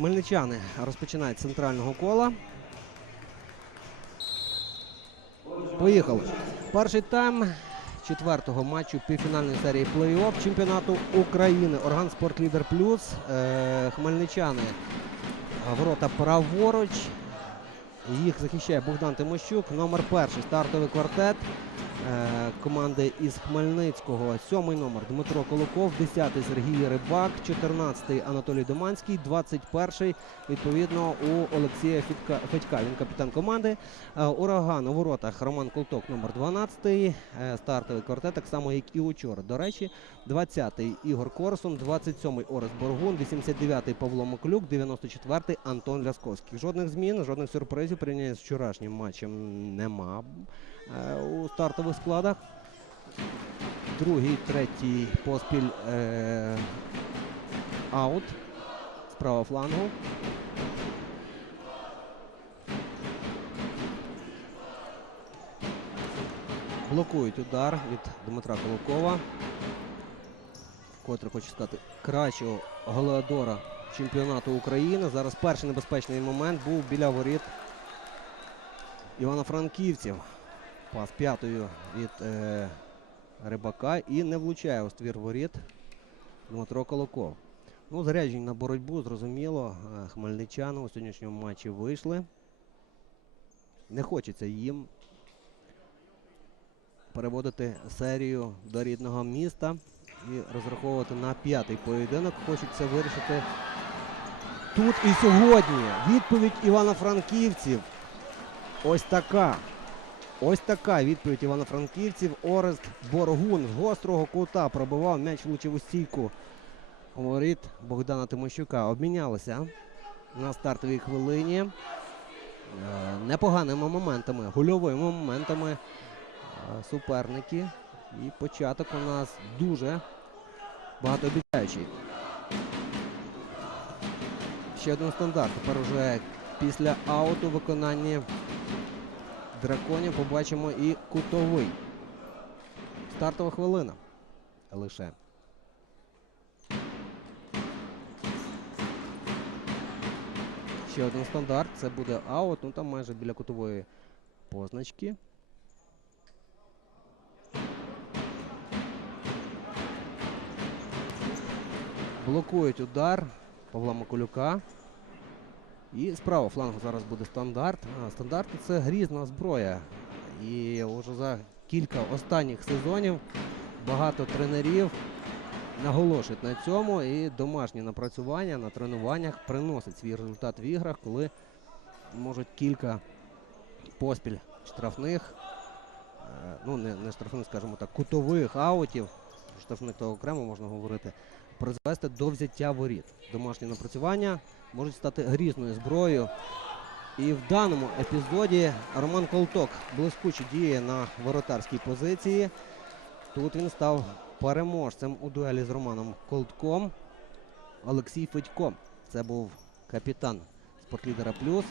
Хмельничани розпочинають центрального кола. Поїхали. Перший тайм четвертого матчу півфінальної серії плей-офф чемпіонату України. Орган Спорт Лідер Плюс. Е, Хмельничани. Ворота праворуч. Їх захищає Богдан Тимощук. Номер перший стартовий квартет команди із Хмельницького. Сьомий номер Дмитро Колоков, 10-й Сергій Рибак, 14-й Анатолій Доманський, 21-й відповідно у Олексія Федька. Він капітан команди. Е, Ураган у воротах Роман Колток, номер 12-й. Е, Стартовий квартет, так само як і учора. До речі, 20-й Ігор Корсун, 27-й Орес Боргун, 89-й Павло Моклюк, 94-й Антон Лясковський. Жодних змін, жодних сюрпризів порівняно з вчорашнім матчем нема е, у стартових складах. Другий, третій поспіль е, аут з правого флангу. Блокують удар від Дмитра Колокова. Котре хочу сказати, кращого голеадора чемпіонату України. Зараз перший небезпечний момент був біля воріт Івано-Франківців. Пас п'ятою від е, Рибака і не влучає у ствір воріт Дмитро Колоков. Ну, заряджені на боротьбу, зрозуміло. Е, Хмельничани у сьогоднішньому матчі вийшли. Не хочеться їм переводити серію до рідного міста і розраховувати на п'ятий поєдинок. Хочуть це вирішити тут і сьогодні. Відповідь Івано-Франківців. Ось така. Ось така відповідь Івано-Франківців. Орест Боргун з гострого кута пробивав м'яч влучив у стійку. Говорить Богдана Тимощука. Обмінялися на стартовій хвилині. Е, Непоганими моментами, гольовими моментами е, суперники. І початок у нас дуже багатообіцяючий. Ще один стандарт. Тепер уже після ауту в виконанні драконів побачимо і кутовий. Стартова хвилина. Лише. Ще один стандарт. Це буде аут. Ну там майже біля кутової позначки. Блокують удар Павла Макулюка. І справа флангу зараз буде стандарт. А, стандарти це грізна зброя. І вже за кілька останніх сезонів багато тренерів наголошують на цьому. І домашні напрацювання на тренуваннях приносять свій результат в іграх, коли можуть кілька поспіль штрафних, е, ну не, не штрафних, скажімо так, кутових аутів. Штрафних то окремо можна говорити призвести до взяття воріт. Домашні напрацювання можуть стати грізною зброєю. І в даному епізоді Роман Колток блискуче діє на воротарській позиції. Тут він став переможцем у дуелі з Романом Колтком. Олексій Федько. Це був капітан спортлідера Плюс.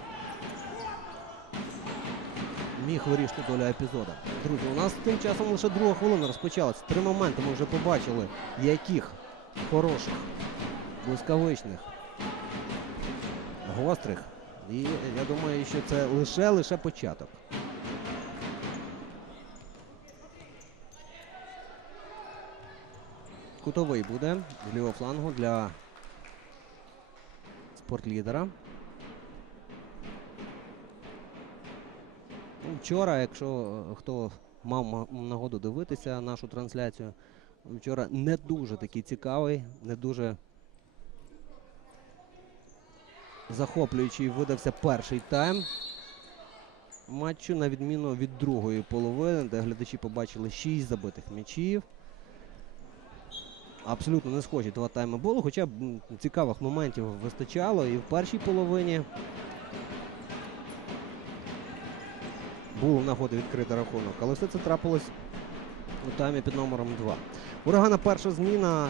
Міг вирішити долю епізоду. Друзі, у нас тим часом лише друга хвилина розпочалась. Три моменти ми вже побачили, яких хороших, блискавичних, гострих. І я думаю, що це лише лише початок. Кутовий буде з лівого флангу для спортлідера. Вчора, якщо е, хто мав нагоду дивитися нашу трансляцію, вчора не дуже такий цікавий, не дуже захоплюючий видався перший тайм матчу, на відміну від другої половини, де глядачі побачили 6 забитих м'ячів. Абсолютно не схожі два тайми було, хоча б цікавих моментів вистачало і в першій половині. Було нагоди відкрити рахунок, але все це трапилось у таймі під номером 2. Урагана перша зміна,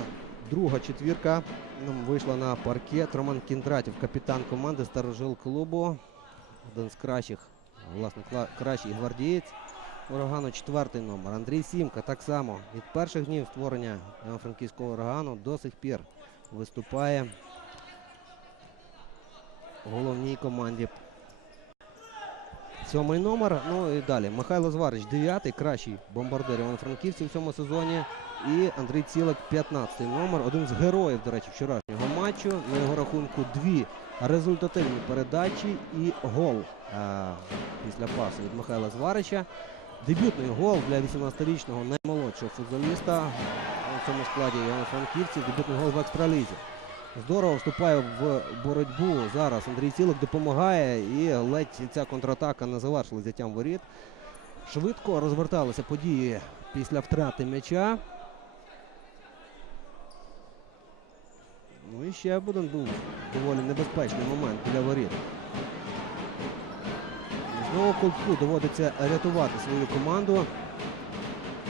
друга четвірка ну, вийшла на паркет. Роман Кіндратів, капітан команди, старожил клубу. Один з кращих, власне, кращий гвардієць. Урагану четвертий номер. Андрій Сімка так само від перших днів створення франківського урагану до сих пір виступає головній команді. Сьомий номер. Ну і далі. Михайло Зварич, дев'ятий, кращий бомбардир Івано-Франківців в цьому сезоні. І Андрій Цілик, 15-й номер. Один з героїв, до речі, вчорашнього матчу. На його рахунку дві результативні передачі і гол е, після пасу від Михайла Зварича. Дебютний гол для 18-річного наймолодшого футболіста у цьому складі Івано-Франківців. Дебютний гол в екстралізі. Здорово вступає в боротьбу. Зараз Андрій Цілик допомагає і ледь ця контратака не завершила взяттям воріт. Швидко розверталися події після втрати м'яча. Ну і ще один був доволі небезпечний момент біля воріт. Знову Колтку доводиться рятувати свою команду.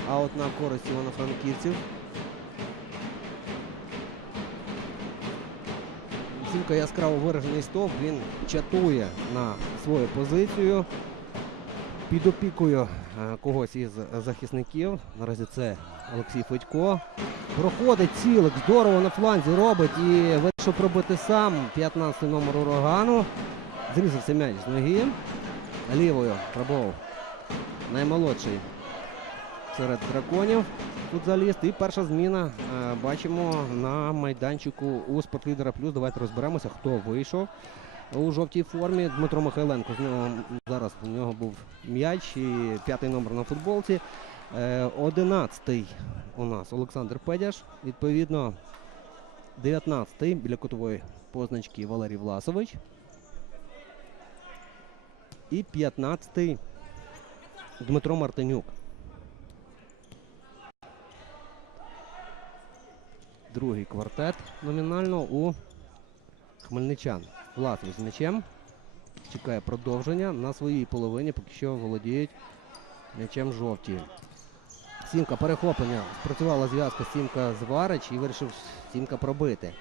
А от на користь Івано-Франківців. Сімка яскраво виражений стоп. Він чатує на свою позицію. Під опікою е, когось із захисників. Наразі це Олексій Федько. Проходить цілик, здорово на фланзі робить і вирішив пробити сам 15-й номер урагану. Зрізався м'яч з ноги. Лівою пробував наймолодший серед драконів футзаліст. І перша зміна бачимо на майданчику у спортлідера плюс. Давайте розберемося, хто вийшов у жовтій формі. Дмитро Михайленко. З нього зараз у нього був м'яч і п'ятий номер на футболці. Е, Одинадцятий у нас Олександр Педяш. Відповідно, 19-й біля кутової позначки Валерій Власович. І 15-й Дмитро Мартинюк. Другий квартет номінально у хмельничан. Власович з м'ячем. Чекає продовження на своїй половині, поки що володіють м'ячем жовті. Сімка перехоплення. Спрацювала зв'язка Сімка Зварич і вирішив Сімка пробити.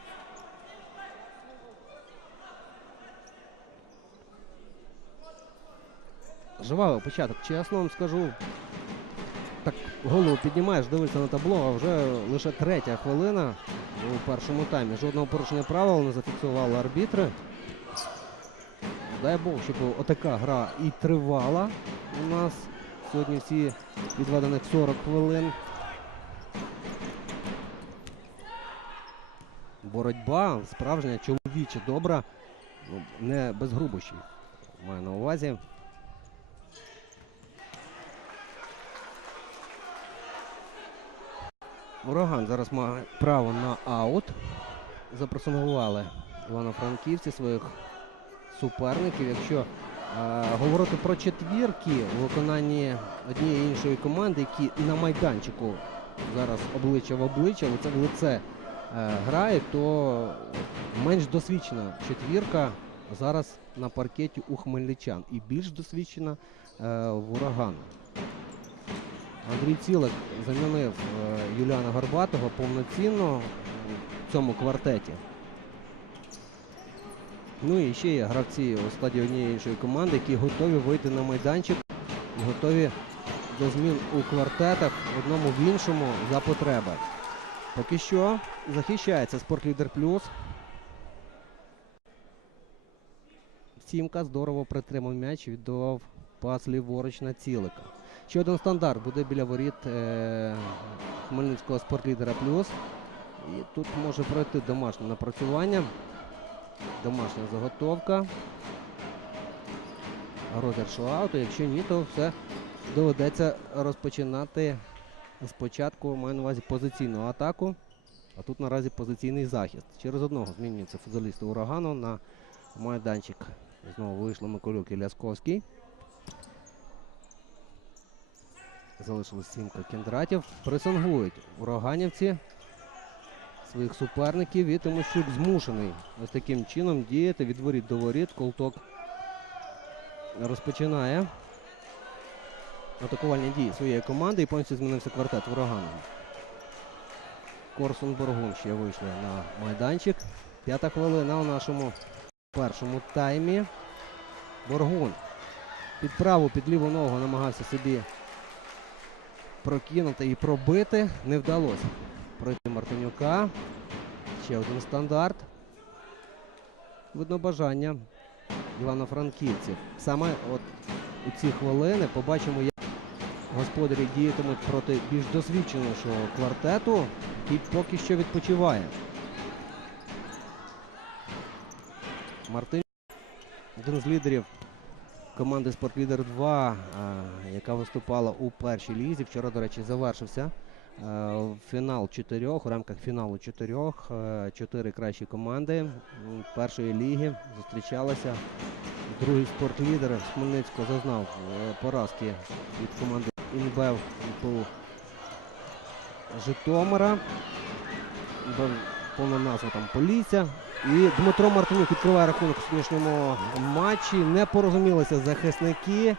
Жвавий початок, чесно вам скажу. Так голову піднімаєш, дивишся на табло, а вже лише третя хвилина у першому таймі. Жодного порушення правил не зафіксували арбітри. Дай Бог, щоб отака гра і тривала у нас. Сьогодні всі відведених 40 хвилин. Боротьба справжня, чоловіча, добра, ну, не без грубощів. Маю на увазі. Ураган зараз має право на аут. Запресингували Івано-Франківці своїх суперників. Якщо е, говорити про четвірки у виконанні однієї іншої команди, які на майданчику зараз обличчя в обличчя, лице в лице е, грають, то менш досвідчена четвірка зараз на паркеті у хмельничан і більш досвідчена е, в урагану. Андрій Цілик замінив е, Юліана Горбатого повноцінно в цьому квартеті. Ну і ще є гравці у складі однієї іншої команди, які готові вийти на майданчик готові до змін у квартетах одному в іншому за потреби. Поки що захищається спортлідер плюс. Сімка здорово притримав м'яч віддавав пас ліворуч на цілика. Ще один стандарт буде біля воріт е- Хмельницького спортлідера плюс. І тут може пройти домашнє напрацювання. Домашня заготовка. Розгляд шоауту. Якщо ні, то все доведеться розпочинати спочатку, маю на увазі позиційну атаку. А тут наразі позиційний захист. Через одного змінюється футболісти урагану на майданчик. Знову вийшло Миколюк і Лясковський. Залишилось сімка кендратів. Пресингують ураганівці своїх суперників. І Тимощук змушений ось таким чином діяти від воріт до воріт. Колток розпочинає атакувальні дії своєї команди і повністю змінився квартет урагану. Корсун Боргун ще вийшли на майданчик. П'ята хвилина у нашому першому таймі. Боргун під праву, під ліву ногу намагався собі прокинути і пробити. Не вдалося пройти Мартинюка. Ще один стандарт. Видно бажання івано-франківців. Саме от у ці хвилини побачимо, як господарі діятимуть проти більш досвідченого квартету, який поки що відпочиває. Мартин, один з лідерів команди Спортлідер 2, яка виступала у першій лізі. Вчора, до речі, завершився е, фінал чотирьох у рамках фіналу чотирьох. е, Чотири кращі команди першої ліги зустрічалися. Другий спортлідер з Хмельницького зазнав е, поразки від команди Інбев ПУ Житомира. Повна назва там Полісся. І Дмитро Мартинюк відкриває рахунок у сьогоднішньому матчі. Не порозумілися захисники.